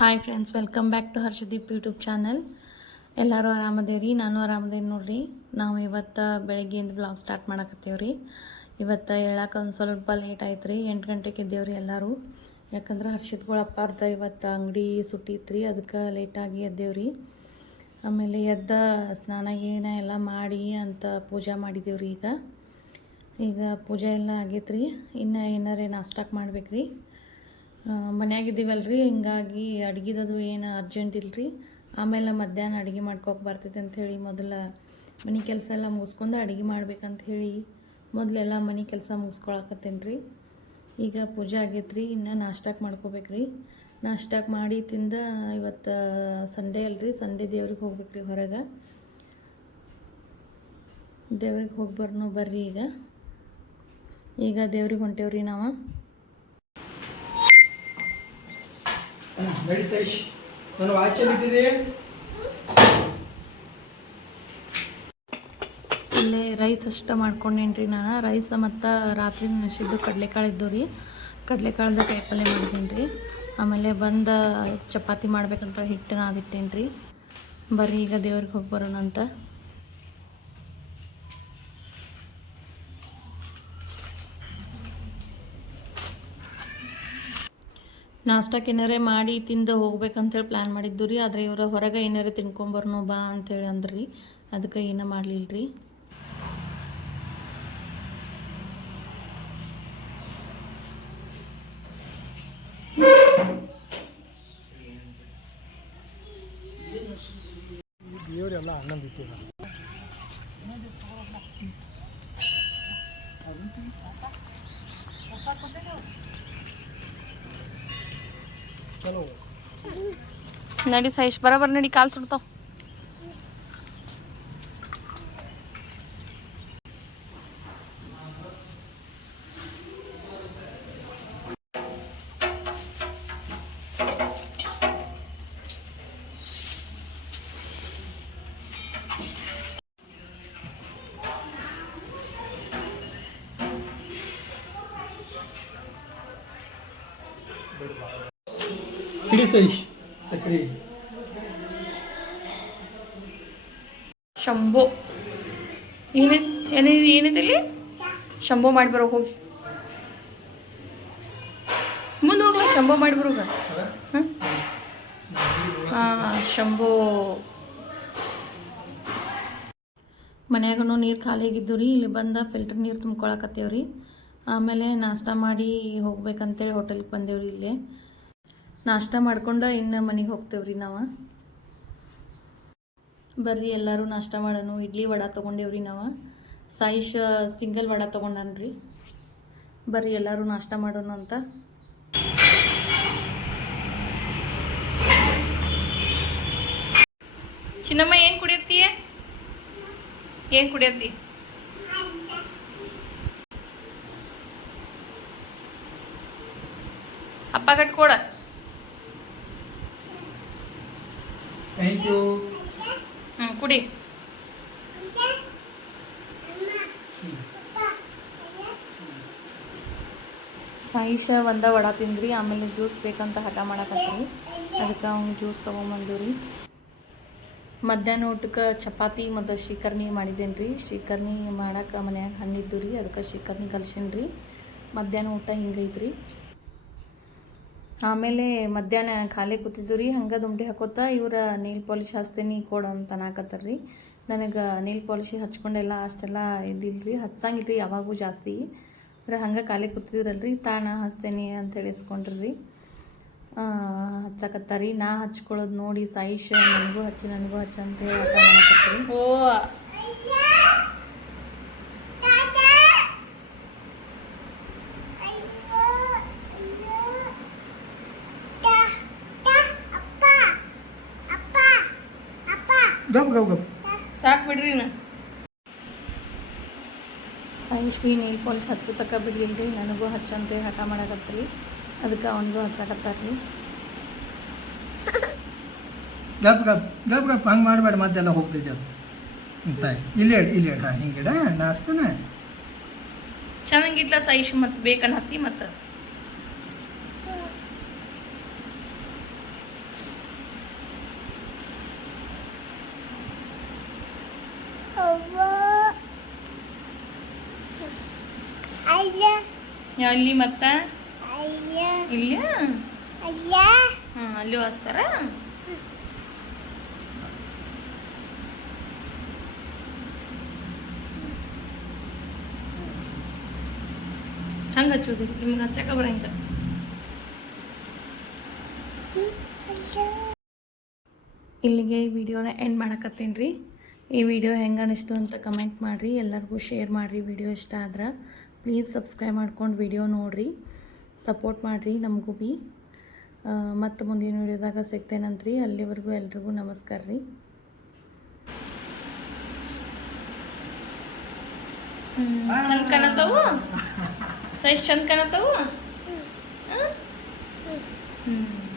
Hi friends, welcome back to Harshdeep YouTube channel. ಎಲ್ಲರೂ ಆರಾಮದೇರಿ, ನಾನು ಆರಾಮದೇನಿ ನೋಡ್ರಿ. ನಾವು ಇವತ್ತು ಬೆಳಗ್ಗೆಯಿಂದ ಬ್ಲಾಗ್ ಸ್ಟಾರ್ಟ್ ಮಾಡಕತ್ತೇವ್ರಿ. ಇವತ್ತು ಹೇಳಕ್ಕೆ ಒಂದು ಸ್ವಲ್ಪ ಲೇಟ್ ಆಯ್ತು ರೀ. 8 ಗಂಟೆಗೆ ಇದ್ದೇವ್ರಿ ಎಲ್ಲರೂ. ಯಾಕಂದ್ರೆ ಹರ್ಷಿತ್ಗಳ ಅಪ್ಪಾರ್ದ ಇವತ್ತು ಅಂಗಡಿ ಸುಟ್ಟಿತ್ರಿ, ಅದಕ್ಕೆ ಲೇಟಾಗಿ ಎದ್ದೇವ್ರಿ. ಆಮೇಲೆ ಎದ್ದ ಸ್ನಾನ ಗೀನ ಎಲ್ಲ ಮಾಡಿ ಅಂತ ಪೂಜೆ ಮಾಡಿದ್ದೇವ್ರಿ. ಈಗ ಪೂಜೆ ಎಲ್ಲ ಆಗೈತ್ರಿ. ಇನ್ನು ಏನಾರೇ ನಾಷ್ಟಾಕ್ ಮಾಡ್ಬೇಕ್ರಿ. ಮನ್ಯಾಗಿದ್ದೀವಲ್ರಿ, ಹಿಂಗಾಗಿ ಅಡ್ಗಿದದು ಏನು ಅರ್ಜೆಂಟ್ ಇಲ್ಲರಿ. ಆಮೇಲೆ ಮಧ್ಯಾಹ್ನ ಅಡುಗೆ ಮಾಡ್ಕೋಕೆ ಬರ್ತೈತೆ ಅಂಥೇಳಿ ಮೊದಲು ಮನೆ ಕೆಲಸ ಎಲ್ಲ ಮುಗಿಸ್ಕೊಂಡು ಅಡುಗೆ ಮಾಡ್ಬೇಕಂತ ಹೇಳಿ ಮೊದಲೆಲ್ಲ ಮನೆ ಕೆಲಸ ಮುಗಿಸ್ಕೊಳಕತ್ತೇನೆ ರೀ. ಈಗ ಪೂಜೆ ಆಗೈತ್ರಿ, ಇನ್ನು ನಾಷ್ಟಾಕ್ ಮಾಡ್ಕೋಬೇಕ್ರಿ. ನಾಷ್ಟಾಕ್ ಮಾಡಿ ತಿಂದ ಇವತ್ತು ಸಂಡೇ ಅಲ್ರಿ, ಸಂಡೇ ದೇವ್ರಿಗೆ ಹೋಗ್ಬೇಕ್ರಿ. ಹೊರಗೆ ದೇವ್ರಿಗೆ ಹೋಗಿ ಬರ್ರಿ. ಈಗ ದೇವ್ರಿಗೆ ಹೊಂಟೇವ್ರಿ ನಾವು. ನಡಿ ಸೈಶ್, ನಾನು ವಾಚಲ್ಲಿ ಇಟ್ಟಿದೆ. ಇಲ್ಲೇ ರೈಸ್ ಅಷ್ಟ ಮಾಡ್ಕೊಂಡೇನ್ರಿ ನಾನು. ರೈಸ್ ಮತ್ತು ರಾತ್ರಿ ನೆನೆಸಿದ್ದು ಕಡಲೆಕಾಳು ಇದ್ದು ರೀ. ಕಡಲೆಕಾಳ್ದ ಕಾಯಿಪಲ್ಯ ಮಾಡಿದ್ದೀನಿ ರೀ. ಆಮೇಲೆ ಬಂದು ಚಪಾತಿ ಮಾಡ್ಬೇಕಂತ ಹಿಟ್ಟು ನಾದಿಟ್ಟೇನಿ ರೀ. ಬರ್ರಿ ಈಗ ದೇವ್ರಿಗೆ ಹೋಗಿ ಬರೋಣ ಅಂತ. ನಾಷ್ಟಕ್ಕೆ ಏನಾರೇ ಮಾಡಿ ತಿಂದು ಹೋಗ್ಬೇಕಂತೇಳಿ ಪ್ಲ್ಯಾನ್ ಮಾಡಿದ್ದು ರೀ. ಆದರೆ ಇವರು ಹೊರಗೆ ಏನಾರೇ ತಿನ್ಕೊಂಬರ್ನೋ ಬಾ ಅಂತೇಳಿ ಅಂದ್ರಿ. ಅದಕ್ಕೆ ಏನೂ ಮಾಡಲಿಲ್ಲ ರೀ. ದೇವರೆಲ್ಲ ಆನಂದ ಇಟ್ಟಿದ. ಚಲೋ ನಡಿ ಸೈಶ್, ಬರಬರ್ ನಡಿ, ಕಾಲು ಸುಡ್ತಾವ. ಇಡಿ ಸೈಶ್ ಸಕ್ರಿ. ಶಂಭೋ ಏನಿದೆ ಶಂಭೋ ಮಾಡಿ ಬರೋ, ಹೋಗಿ ಮುಂದೆ ಹೋಗ್ಲ. ಶಂಭೋ ಮಾಡಿ ಬರೋಗ. ಹಾಂ ಶಂಭೋ. ಮನ್ಯಾಗೂ ನೀರು ಖಾಲಿ ಆಗಿದ್ದು ರೀ. ಇಲ್ಲಿ ಬಂದು ಫಿಲ್ಟರ್ ನೀರು ತುಂಬ್ಕೊಳಕತ್ತೇವ್ರಿ. ಆಮೇಲೆ ನಾಷ್ಟ ಮಾಡಿ ಹೋಗ್ಬೇಕಂತೇಳಿ ಹೋಟೆಲ್ಗೆ ಬಂದೇವ್ರಿ. ಇಲ್ಲೇ ನಾಷ್ಟ ಮಾಡ್ಕೊಂಡು ಇನ್ನು ಮನೆಗೆ ಹೋಗ್ತೇವ್ರಿ ನಾವು. ಬರ್ರಿ ಎಲ್ಲರೂ ನಾಷ್ಟ ಮಾಡೋಣ. ಇಡ್ಲಿ ವಡ ತೊಗೊಂಡೇವ್ರಿ ನಾವು. ಸಾಯಿಶ್ ಸಿಂಗಲ್ ವಡ ತೊಗೊಂಡನ್ರಿ. ಬರ್ರಿ ಎಲ್ಲರೂ ನಾಷ್ಟ ಮಾಡೋಣ ಅಂತ. ಚಿನ್ನಮ್ಮ ಏನು ಕುಡಿಯತ್ತೀಯ? ಏನು ಕುಡಿಯತ್ತಿ? ಅಪ್ಪ ಕಟ್ಕೊಡ. Thank you. ಕುಡಿ. ಸಾಯಿಶ ಒಂದ ವಡ ತಿಂದ್ರಿ. ಆಮೇಲೆ ಜ್ಯೂಸ್ ಬೇಕಂತ ಹಠ ಮಾಡಕತ್ರಿ. ಅದಕ್ಕೆ ಅವ್ನು ಜ್ಯೂಸ್ ತೊಗೊಂಬಂದಿವ್ರಿ. ಮಧ್ಯಾಹ್ನ ಊಟಕ್ಕೆ ಚಪಾತಿ ಮತ್ತು ಶ್ರೀಕರ್ಣಿ ಮಾಡಿದ್ದೇನೆ ರೀ. ಶ್ರೀಕರ್ಣಿ ಮಾಡಕ್ಕೆ ಮನ್ಯಾಗ ಹಣ್ಣಿದ್ದು ರೀ, ಅದಕ್ಕೆ ಶ್ರೀಕರ್ಣಿ ಕಲ್ಸೇನಿ ರೀ. ಮಧ್ಯಾಹ್ನ ಊಟ ಹಿಂಗೈತ್ರಿ. ಆಮೇಲೆ ಮಧ್ಯಾಹ್ನ ಖಾಲಿ ಕೂತಿದ್ದು ರೀ. ಹಂಗೆ ದುಮ್ಟಿ ಹಾಕೋತ ಇವ್ರ ನೇಲ್ ಪಾಲಿಶ್ ಹಚ್ತೇನಿ ಕೊಡು ಅಂತ ಅನ್ನಕತ್ತಾರ ರೀ. ನನಗೆ ನೇಲ್ ಪಾಲಿಶ್ ಹಚ್ಕೊಂಡೆಲ್ಲ ಅಷ್ಟೆಲ್ಲ ಇದ್ದಿಲ್ಲ ರೀ, ಹಚ್ಚಂಗಿಲ್ಲ ರೀ ಯಾವಾಗೂ ಜಾಸ್ತಿ. ಅಂದ್ರೆ ಹಂಗೆ ಖಾಲಿ ಕೂತಿದ್ರಲ್ರಿ, ತಾನು ಹಚ್ತೇನೆ ಅಂತೇಳಿ ಇಸ್ಕೊಂಡ್ರಿ. ಹಚ್ಚಕತ್ತಾರಿ. ನಾ ಹಚ್ಕೊಳ್ಳೋದು ನೋಡಿ ಸಾಯಿಶ್ ನನಗೂ ಹಚ್ಚಿ ಅಂತೇಳಿ ಆಟ ಮಾಡಕತ್ರಿ. ಓ ಗಪ್ ಗಪ್ ಗಪ್ ಸಾಕು ಬಿಡ್ರಿ. ಸಾಯಿಶ್ ಬಿ ನೇಲ್ ಪಾಲಿಶ್ ಹಚ್ಚು ತಕ್ಕ ಬಿಡ್ಲಿಲ್ರಿ. ನನಗೂ ಹಚ್ಚಂತೆ ಹಠ ಮಾಡಕತ್ರಿ. ಅದಕ್ಕೆ ಅವನಿಗೂ ಹಚ್ಚಕತ್ತಾರ್ರಿ. ಗಪ್ ಗಪ್ ಗಪ್ ಗಪ್ ಹಂಗೆ ಮಾಡಬೇಡ, ಮತ್ತೆಲ್ಲ ಹೋಗ್ತೈತಿ ಅದು ಅಂತ. ಇಲ್ಲೇ ಹಾಂ ಹಿಂಗಿಡ ನಾಸ್ತಾನ ಚೆನ್ನಾಗಿಟ್ಲ ಸಾಯಿಶ್. ಮತ್ತು ಬೇಕನ್ನ ಹತ್ತಿ ಮತ್ತು ಅಲ್ಲಿ ಮತ್ತ ಇಲ್ಲ ಹಾಂ ಅಲ್ಲಿ ಹೊಸ್ತಾರ ಹಂಗೆ ಹಚ್ಚೋದು ನಿಮ್ಗೆ ಹಚ್ಚಕ್ಕೆ ಬರಂಗಿಲ್ಲ. ಇಲ್ಲಿಗೆ ಈ ವಿಡಿಯೋನ ಎಂಡ್ ಮಾಡಕತ್ತೀನಿ ರೀ. ಈ ವಿಡಿಯೋ ಹೆಂಗೆ ಅನಿಸ್ತು ಅಂತ ಕಮೆಂಟ್ ಮಾಡಿರಿ, ಎಲ್ಲರಿಗೂ ಶೇರ್ ಮಾಡಿರಿ. ವಿಡಿಯೋ ಇಷ್ಟ ಆದ್ರೆ ಪ್ಲೀಸ್ ಸಬ್ಸ್ಕ್ರೈಬ್ ಮಾಡ್ಕೊಂಡು ವಿಡಿಯೋ ನೋಡಿರಿ, ಸಪೋರ್ಟ್ ಮಾಡಿರಿ ನಮಗೂ ಭೀ. ಮತ್ತು ಮುಂದಿನ ವಿಡಿಯೋದಾಗ ಸಿಗ್ತೇನಂತ್ರಿ. ಅಲ್ಲಿವರೆಗೂ ಎಲ್ರಿಗೂ ನಮಸ್ಕಾರ ರೀ. ಚಂದ ಕಾಣತ್ತವು, ಸೈಜ್ ಚಂದ ಕಾಣತ್ತವು. ಹ್ಞೂ